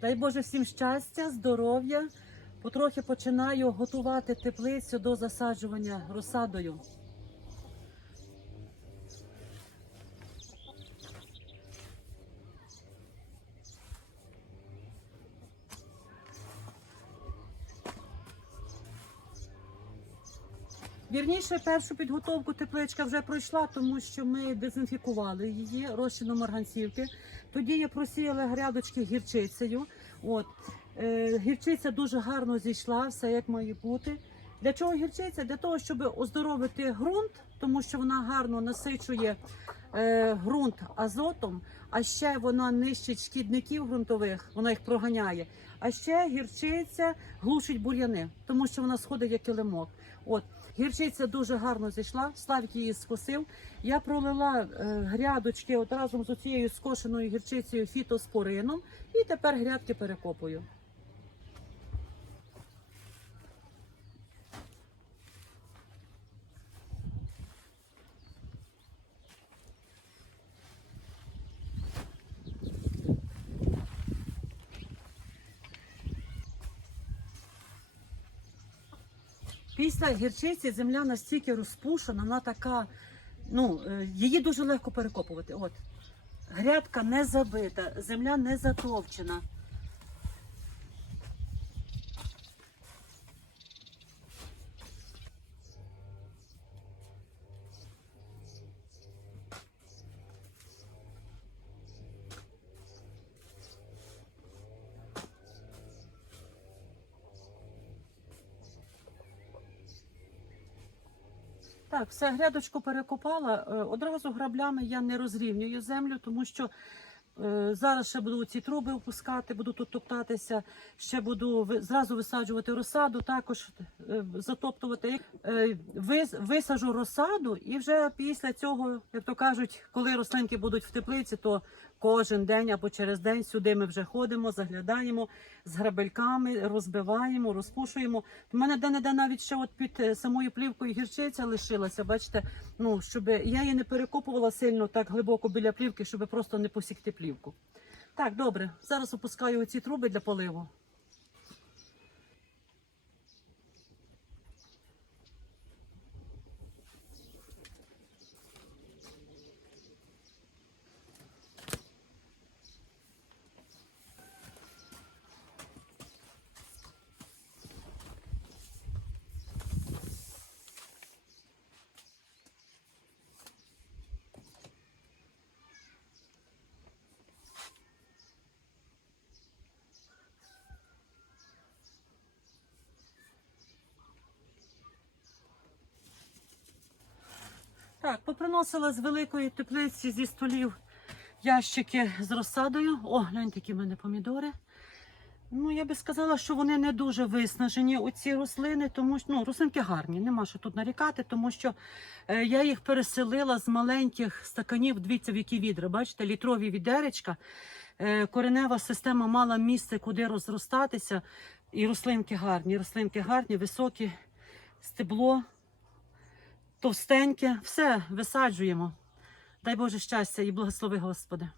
Дай Боже всім щастя, здоров'я. Потрохи починаю готувати теплицю до засаджування розсадою. Вірніше, першу підготовку тепличка вже пройшла, тому що ми дезінфікували її розчином марганцівки. Тоді я просіяла грядочки гірчицею. От е, гірчиця дуже гарно зійшла, все як має бути. Для чого гірчиця? Для того, щоб оздоровити ґрунт, тому що вона гарно насичує е, ґрунт азотом, а ще вона нищить шкідників ґрунтових, вона їх проганяє. А ще гірчиця глушить бур'яни, тому що вона сходить як килимок. От гірчиця дуже гарно зійшла. Славік її скосив. Я пролила е, грядочки от разом з цією скошеною гірчицею фітоспорином, і тепер грядки перекопую. Після гірчиці земля настільки розпушена, вона така, ну, е, її дуже легко перекопувати. От. Грядка не забита, земля не затовчена. Так, все, грядочку перекопала. Е, Одразу граблями я не розрівнюю землю, тому що е, зараз ще буду ці труби опускати, буду тут топтатися, ще буду зразу висаджувати розсаду, також е, затоптувати. Висажу розсаду і вже після цього, як то кажуть, коли рослинки будуть в теплиці, то кожен день або через день сюди ми вже ходимо, заглядаємо з грабельками, розбиваємо, розпушуємо. У мене де-не-де навіть ще от під е, самою плівкою гірчиця лишилася. Бачите, ну щоб я її не перекопувала сильно так глибоко біля плівки, щоб просто не посікти плівку. Так, добре. Зараз опускаю ці труби для поливу. Так, поприносила з великої теплиці зі столів ящики з розсадою. О, гляньте, які в мене помідори. Ну, я би сказала, що вони не дуже виснажені, оці рослини, тому що ну, рослинки гарні, нема що тут нарікати, тому що е, я їх переселила з маленьких стаканів, дивіться, в які відра. Бачите, літрові відеречка. Е, коренева система мала місце, куди розростатися. І рослинки гарні, рослинки гарні, високі, стебло товстеньке, все висаджуємо. Дай Боже щастя і благослови Господи.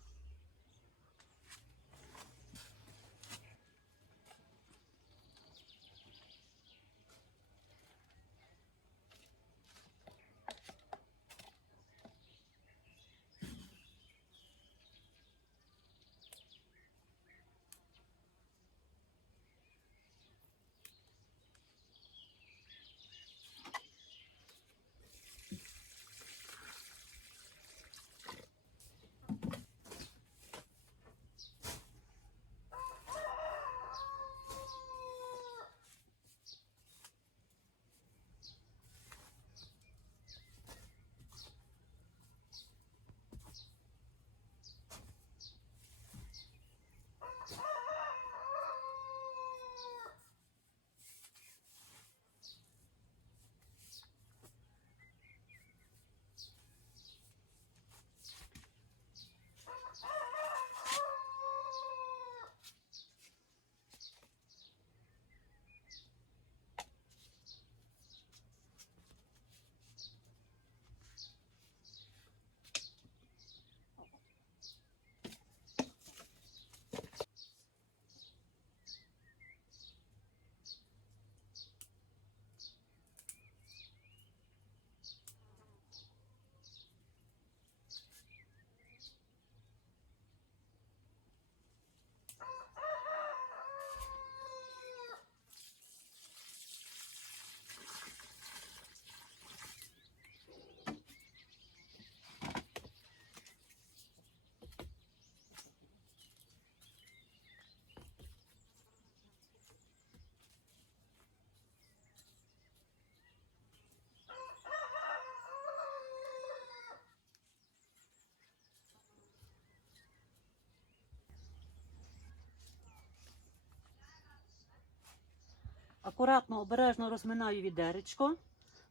Акуратно, обережно розминаю відеречко.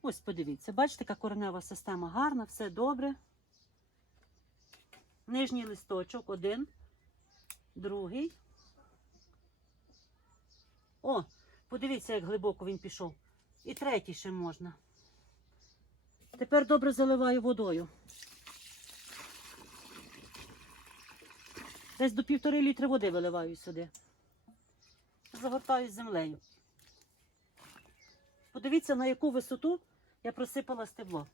Ось подивіться, бачите, яка коренева система гарна, все добре. Нижній листочок один, другий. О, подивіться, як глибоко він пішов. І третій ще можна. Тепер добре заливаю водою. Десь до півтори літри води виливаю сюди. Загортаю землею. Подивіться, на яку висоту я просипала стебло.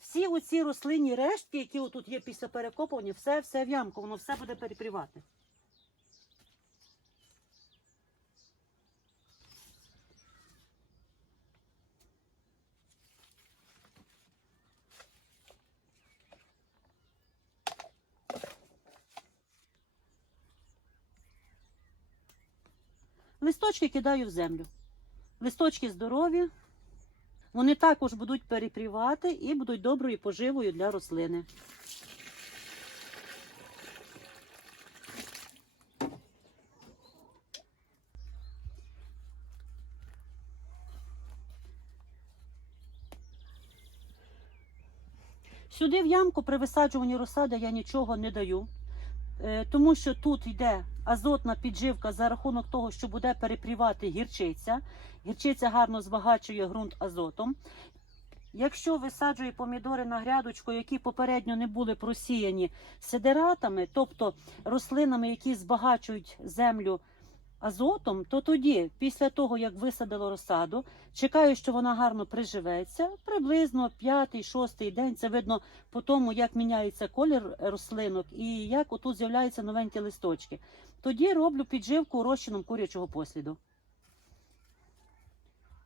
Всі оці рослинні рештки, які тут є після перекопування, все, все в ямку, воно все буде перепрівати. Листочки кидаю в землю. Листочки здорові, вони також будуть перепрівати і будуть доброю поживою для рослини. Сюди в ямку при висаджуванні розсади я нічого не даю, тому що тут йде азотна підживка за рахунок того, що буде перепрівати гірчиця. Гірчиця гарно збагачує ґрунт азотом. Якщо висаджує помідори на грядочку, які попередньо не були просіяні сидератами, тобто рослинами, які збагачують землю азотом, то тоді, після того, як висадило розсаду, чекаю, що вона гарно приживеться, приблизно п'ятий-шостий день. Це видно по тому, як міняється колір рослинок і як отут з'являються новенькі листочки. Тоді роблю підживку розчином курячого посліду.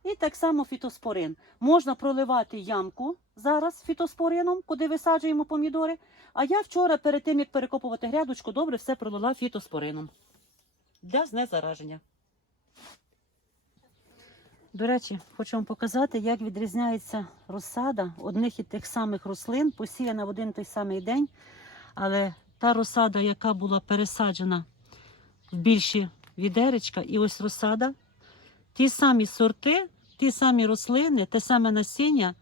І так само фітоспорин. Можна проливати ямку зараз фітоспорином, куди висаджуємо помідори. А я вчора, перед тим як перекопувати грядочку, добре все пролила фітоспорином для знезараження. До речі, хочу вам показати, як відрізняється розсада одних і тих самих рослин, посіяна в один той самий день. Але та розсада, яка була пересаджена в більші відеречка, і ось розсада, ті самі сорти, ті самі рослини, те саме насіння.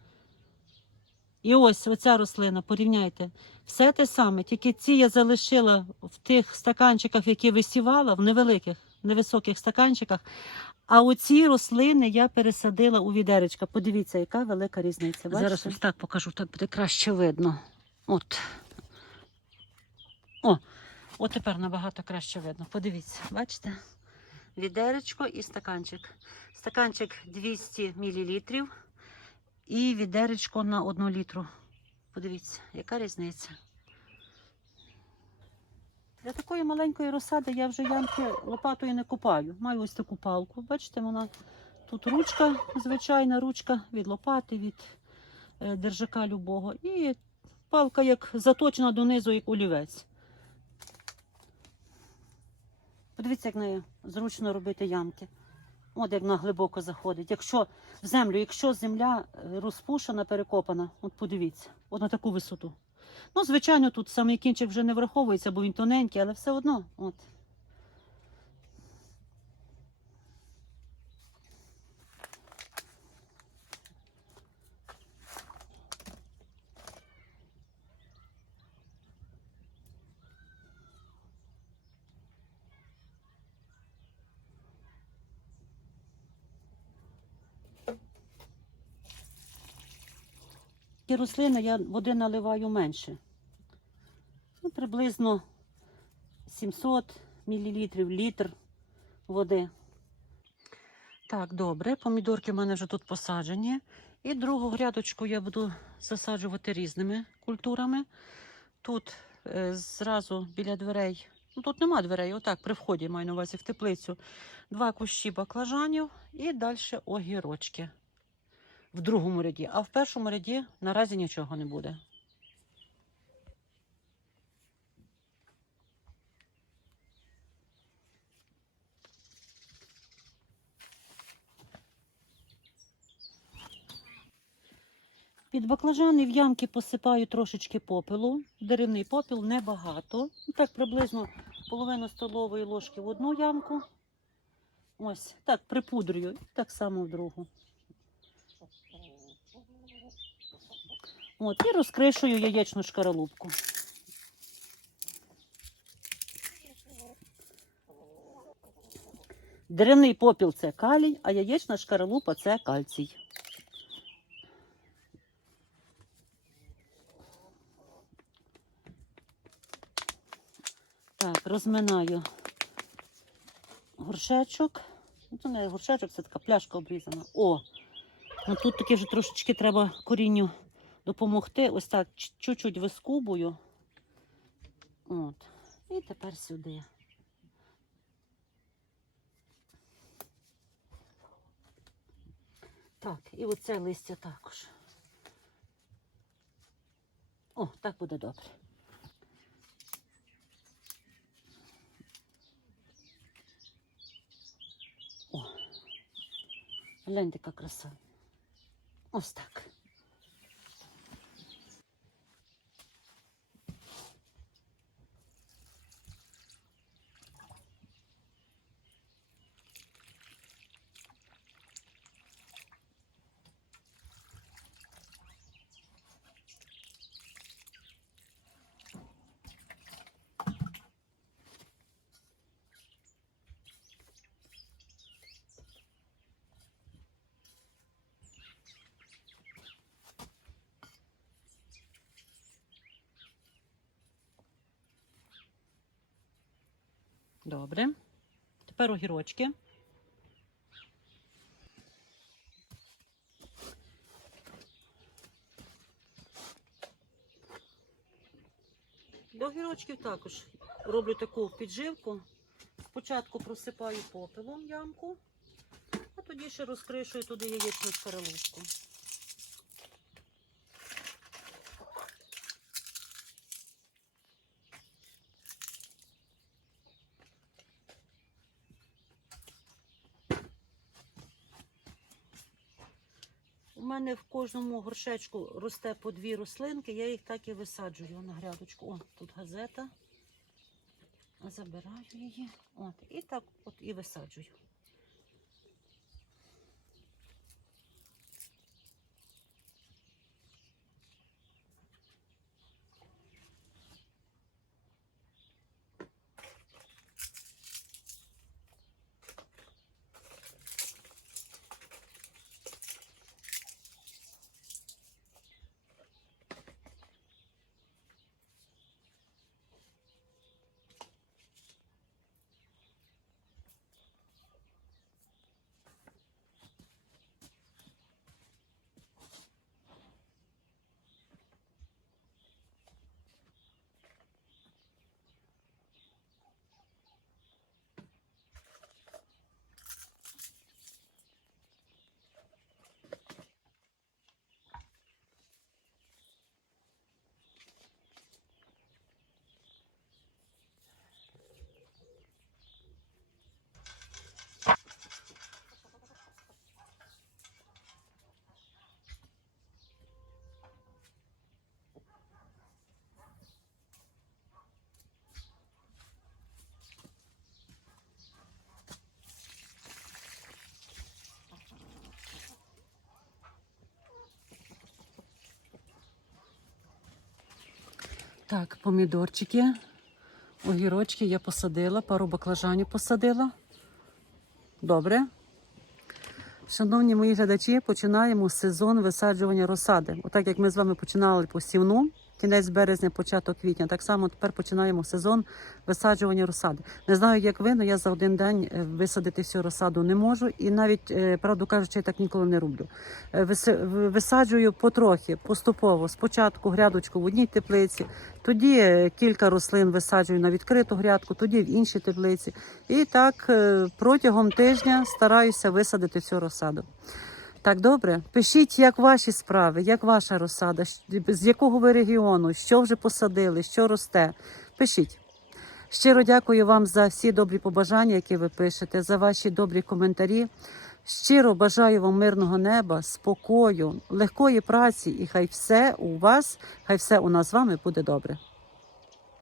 І ось оця рослина, порівняйте, все те саме, тільки ці я залишила в тих стаканчиках, які висівала, в невеликих, невисоких стаканчиках. А оці рослини я пересадила у відеречка. Подивіться, яка велика різниця. Бачите? Зараз ось так покажу, так буде краще видно. От. О, от тепер набагато краще видно. Подивіться, бачите? Відеречко і стаканчик. Стаканчик 200 мл і відеречко на 1 літру. Подивіться, яка різниця. Для такої маленької розсади я вже ямки лопатою не купаю. Маю ось таку палку. Бачите, вона тут ручка, звичайна ручка від лопати, від е, держака любого. І палка як заточена донизу, як олівець. Подивіться, як нею зручно робити ямки. От як вона глибоко заходить. Якщо в землю, якщо земля е, розпушена, перекопана, от подивіться, от на таку висоту. Ну, звичайно, тут самий кінчик вже не враховується, бо він тоненький, але все одно. От. Ті рослини я води наливаю менше. Ну, приблизно 700 мл, літр води. Так, добре, помідорки в мене вже тут посаджені. І другу грядочку я буду засаджувати різними культурами. Тут е, зразу біля дверей, ну тут нема дверей, отак при вході маю на увазі в теплицю. Два кущі баклажанів і далі огірочки в другому ряді, а в першому ряді наразі нічого не буде. Під баклажани в ямки посипаю трошечки попелу. Деревний попіл небагато. Так, приблизно половину столової ложки в одну ямку. Ось, так, припудрюю. Так само в другу. От, і розкришую яєчну шкаралупку. Деревний попіл це калій, а яєчна шкаралупа це кальцій. Так, розминаю горшечок. Ну, Це не горшечок, це така пляшка обрізана. О! Ну тут таки вже трошечки треба корінню допомогти. Ось так чуть-чуть вискубую. От. І тепер сюди. Так, і оце листя також. О, так буде добре. О, глянь, яка краса. Ось так. Добре. Тепер огірочки. До огірочків також роблю таку підживку. Спочатку просипаю попелом ямку, а тоді ще розкришую туди яєчну шкаралупку. Мене в кожному горшечку росте по дві рослинки, я їх так і висаджую на грядочку. О, тут газета. Забираю її. От, і так от і висаджую. Так, помідорчики, огірочки я посадила, пару баклажанів посадила. Добре. Шановні мої глядачі, починаємо сезон висаджування розсади. Отак як ми з вами починали посівну, кінець березня, початок квітня. Так само тепер починаємо сезон висаджування розсади. Не знаю, як ви, але я за один день е, висадити всю розсаду не можу. І навіть, е, правду кажучи, я так ніколи не роблю. Е, Висаджую потрохи, поступово. Спочатку грядочку в одній теплиці, тоді кілька рослин висаджую на відкриту грядку, тоді в іншій теплиці. І так протягом тижня стараюся висадити всю розсаду. Так, добре. Пишіть, як ваші справи, як ваша розсада, з якого ви регіону, що вже посадили, що росте. Пишіть. Щиро дякую вам за всі добрі побажання, які ви пишете, за ваші добрі коментарі. Щиро бажаю вам мирного неба, спокою, легкої праці, і хай все у вас, хай все у нас з вами буде добре.